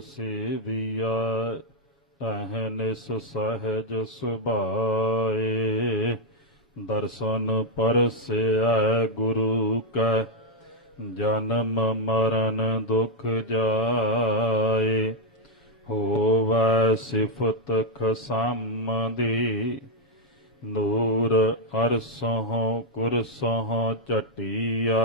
ਸੇਵੀਆ ਅਹਨਿਸ ਸਹਜ ਸੁਭਾਏ। ਦਰਸ਼ਨ ਪਰਸਿਆ ਗੁਰੂ ਕੈ, ਜਨਮ ਮਰਨ ਦੁਖ ਜਾਏ। ਹੋਵੈ ਸਿਫਤ ਖਸਮ ਦੀ ਨੂਰ ਅਰਸੋਂ ਕੁਰਸੋਂ ਚਟਿਆ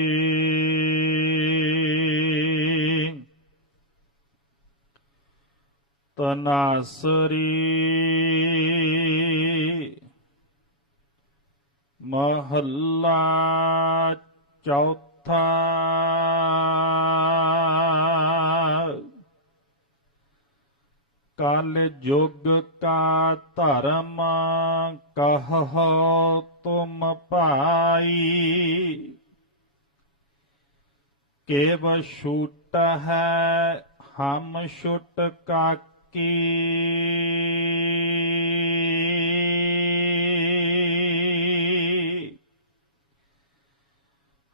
ਤਨਾਸਰੀ ਮਹੱਲਾ ਚੌਥਾ ਕਲ ਯੁਗ ਕਾ ਧਰਮ ਕਹੋ ਤੁਮ ਭਾਈ ਕੇਵ ਛੂਟ ਹੈ ਹਮ ਛੁਟ ਕਾਕੀ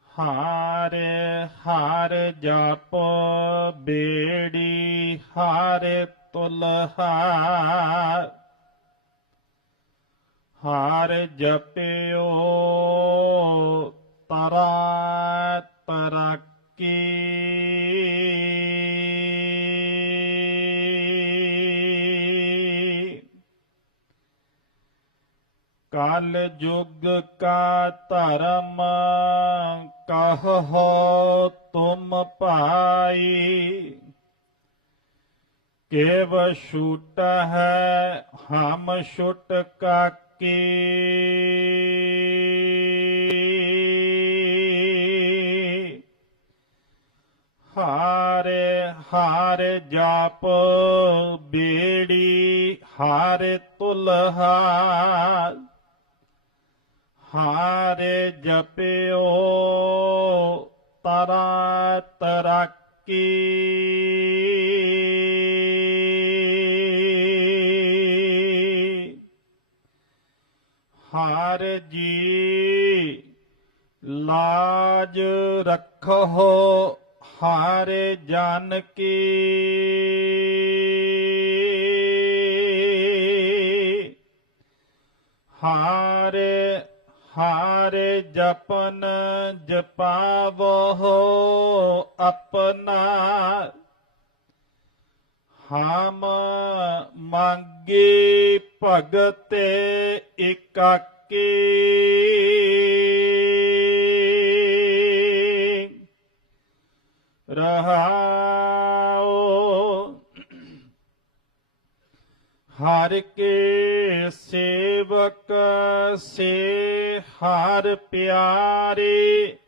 ਹਾਰ ਹਾਰ ਜਪ ਬੇੜੀ ਹਾਰ ਤੁਲਹਾ ਹਾਰ ਜਪਿਓ ਤਰਾ ਕਲ ਕਾ ਧਰਮ ਕਹੋ ਤੁਮ ਭਾਈ। ਕੇਵ ਛੂਟ ਹੈ, ਹਮ ਛੁਟ ਕਾਕੀ। ਹਾਰੇ ਹਾਰੇ ਜਾਪ ਬੇੜੀ, ਹਾਰੇ ਤੁਲਹਾ। ਹਾਰੇ ਜਪਿਓ ਤਰਾ ਤਰਕੀ। ਹਾਰ ਜੀ ਲਾਜ ਰੱਖੋ ਹਾਰ ਜਨ ਕੀ। ਹਾਰ ਹਾਰ ਜਪਨ ਜਪਾਵੋ ਆਪਣਾ। ਹਮ ਮੰਗੇ ਭਗਤ ਇਕਾਕੀ। ਰਹਾਓ ਹਰ ਕੇ ਸੇਵਕ ਸੇ ਹਰ ਪਿਆਰੇ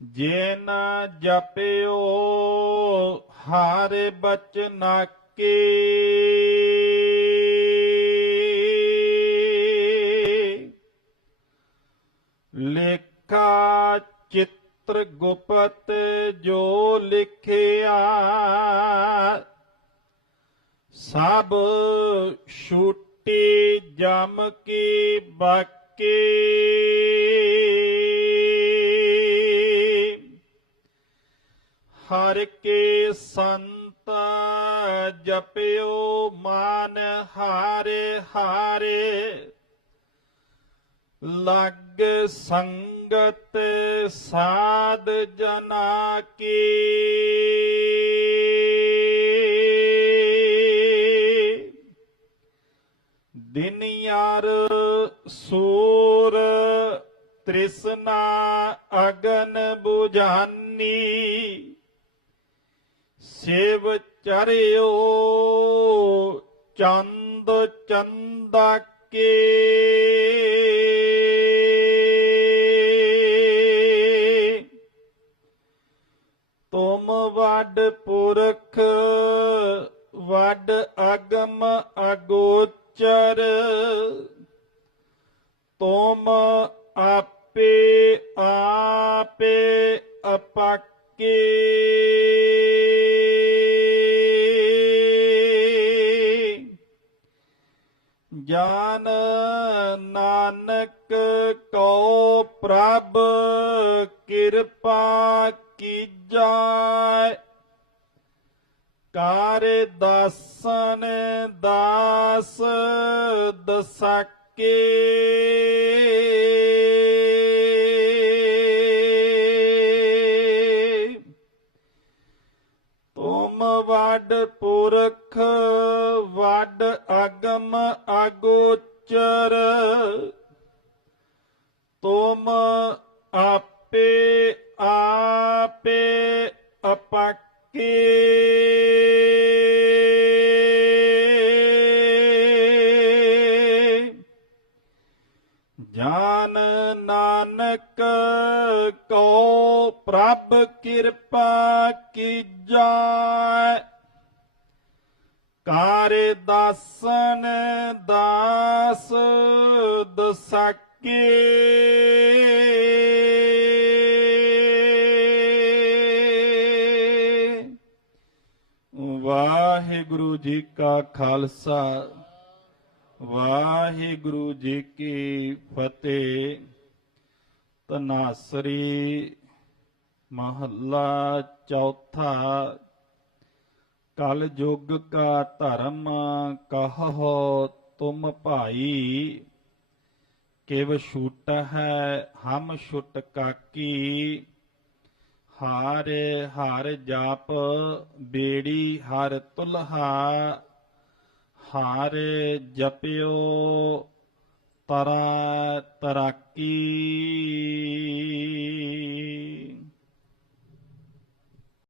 ਜੇ ਨਾ ਜਪਿਓ ਹਰ ਬਚਨਾ ਕੇ ਲੇਖਾ ਚਿੱਤਰ ਗੁਪਤ ਜੋ ਲਿਖਿਆ ਸਭ ਛੁੱਟੀ ਜਮ ਕੀ ਬਾਕੀ। ਹਰ ਕੇ ਸੰਤ ਜਪਿਓ ਮਾਨ ਹਾਰੇ ਹਾਰੇ। ਲਗ ਸੰਗਤ ਸਾਧ ਜਨਾ ਕੀ। ਦਿਨ ਯਾਰ ਸੂਰ ਤ੍ਰਿਸ਼ਨਾ ਅਗਨ 부ਝਾਨੀ ਸੇਵ ਚਰਿਓ ਚੰਦ ਚੰਦਾ ਕੇ ਤੁਮ ਵੱਡ ਪੁਰਖ, ਵੱਡ ਅਗਮ ਅਗੋਚਰ ਤੁਮ ਆਪੇ ਆਪੇ ਅਪਾਕੇ। ਜਾਨ ਨਾਨਕ ਕੋ ਪ੍ਰਭ ਕਿਰਪਾ ਕੀਜੈ ਕਾਰ ਦਾਸਨ ਦਾਸ ਦਸਾਕੇ। ਤੁਮ ਵੱਡ ਪੁਰਖ ਵੱਡ ਅਗਮ ਅਗੋਚਰ। ਤੁਮ ਆਪੇ ਆਪੇ ਅਪਾਕੇ। ਕਿਰਪਾ ਕੀਜੈ ਕਾਰ ਦਾਸਨ ਦਾਸ ਦਸਾਕੇ। ਵਾਹਿਗੁਰੂ ਜੀ ਕਾ ਖਾਲਸਾ, ਵਾਹਿਗੁਰੂ ਜੀ ਕੀ ਫਤਿਹ। ਤਨਾਸਰੀ ਮਹੱਲਾ ਚੌਥਾ, ਕਲ ਯੁਗ ਕਾ ਧਰਮ ਕਹੋ ਤੁਮ ਭਾਈ, ਕਿਵ ਛੂਟ ਹੈ ਹਮ ਛੁਟ ਕਾਕੀ, ਹਾਰ ਹਰ ਜਾਪ ਬੇੜੀ ਹਰ ਤੁਲਹਾ, ਹਾਰ ਜਪਿਓ ਤਰਾ ਤਰਾਕੀ।